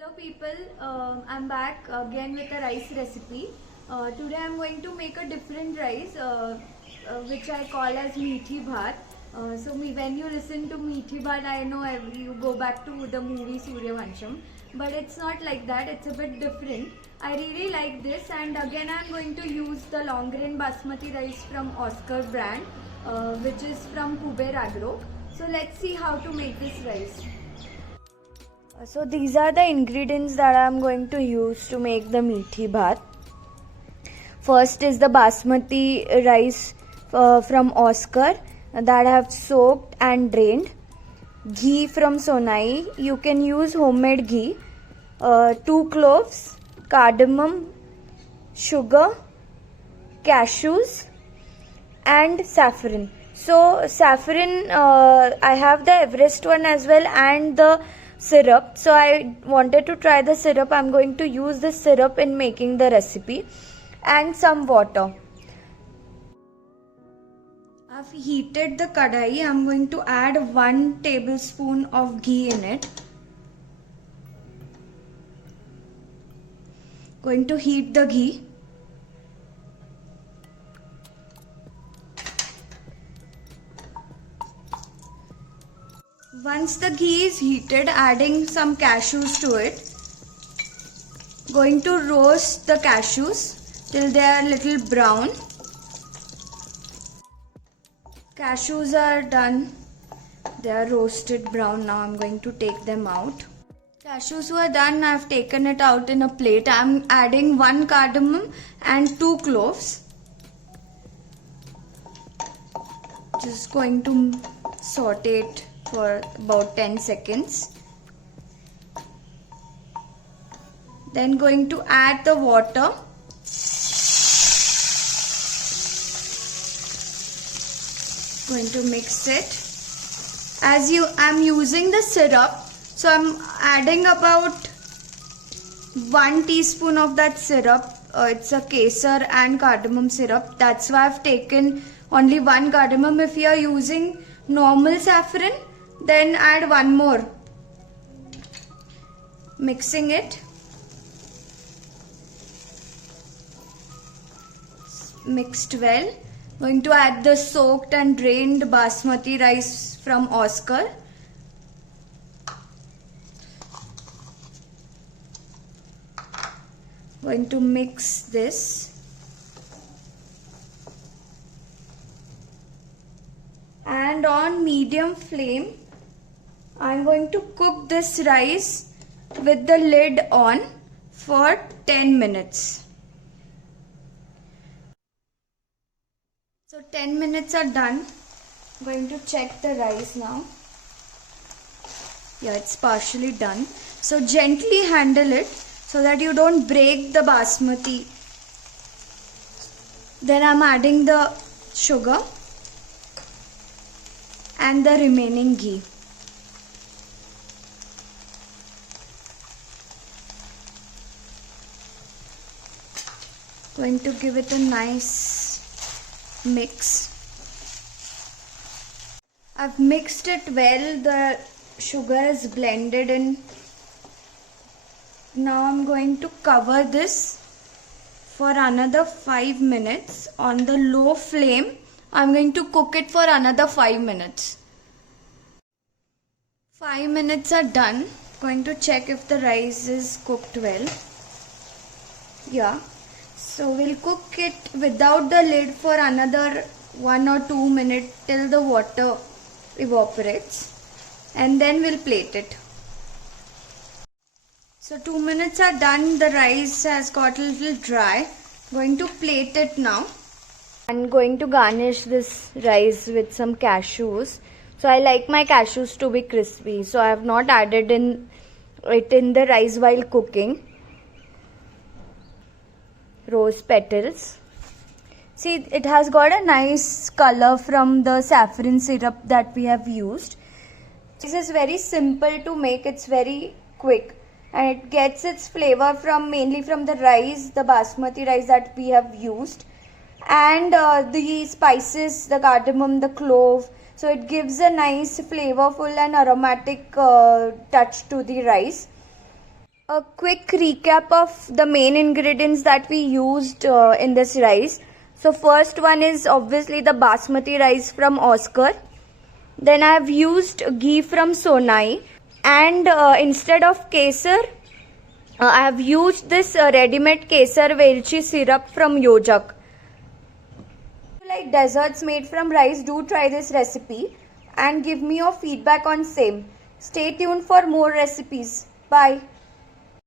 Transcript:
Hello people, I'm back again with a rice recipe. Today I'm going to make a different rice which I call as meethi bhat. When you listen to meethi bhat, I know you go back to the movie Suryavansham, but it's not like that, it's a bit different. I really like this, and again I'm going to use the long grain basmati rice from Oscar brand, which is from Kuber Agro. So let's see how to make this rice. So these are the ingredients that I am going to use to make the meethi bhat. First is the basmati rice from Oscar that I have soaked and drained. Ghee from Sonai. You can use homemade ghee. 2 cloves, cardamom, sugar, cashews and saffron. So saffron, I have the Everest one as well and the syrup. So I wanted to try the syrup. I'm going to use the syrup in making the recipe, and some water. I've heated the kadai. I'm going to add 1 tablespoon of ghee in it. Going to heat the ghee. Once the ghee is heated, adding some cashews to it. Going to roast the cashews till they are a little brown. Cashews are done. They are roasted brown. Now I'm going to take them out. Cashews were done. I've taken it out in a plate. I'm adding 1 cardamom and 2 cloves. Just going to saute it for about 10 seconds. Then going to add the water. Going to mix it. I'm using the syrup, so I'm adding about 1 teaspoon of that syrup. It's a kesar and cardamom syrup. That's why I've taken only 1 cardamom. If you are using normal saffron, then add 1 more. Mixing it. Mixed well. Going to add the soaked and drained basmati rice from Oscar. Going to mix this. And on medium flame, I'm going to cook this rice with the lid on for 10 minutes. So 10 minutes are done. I'm going to check the rice now. Yeah, it's partially done. So gently handle it so that you don't break the basmati. Then I'm adding the sugar and the remaining ghee. Going to give it a nice mix. I've mixed it well. The sugar is blended in. Now I'm going to cover this for another 5 minutes on the low flame. I'm going to cook it for another 5 minutes. 5 minutes are done. Going to check if the rice is cooked well. Yeah. So we'll cook it without the lid for another 1 or 2 minutes till the water evaporates, and then we'll plate it. So 2 minutes are done. The rice has got a little dry. Going to plate it now. I'm going to garnish this rice with some cashews. So I like my cashews to be crispy, so I have not added it in the rice while cooking. Rose petals. See, it has got a nice color from the saffron syrup that we have used. This is very simple to make. It's very quick, and it gets its flavor mainly from the rice, the basmati rice that we have used, and the spices, the cardamom, the clove. So it gives a nice flavorful and aromatic touch to the rice. A quick recap of the main ingredients that we used in this rice. So first one is obviously the basmati rice from Oscar. Then I have used ghee from Sonai, and instead of kesar, I have used this ready-made kesar velchi syrup from Yojak. If you like desserts made from rice, do try this recipe and give me your feedback on same. Stay tuned for more recipes. Bye.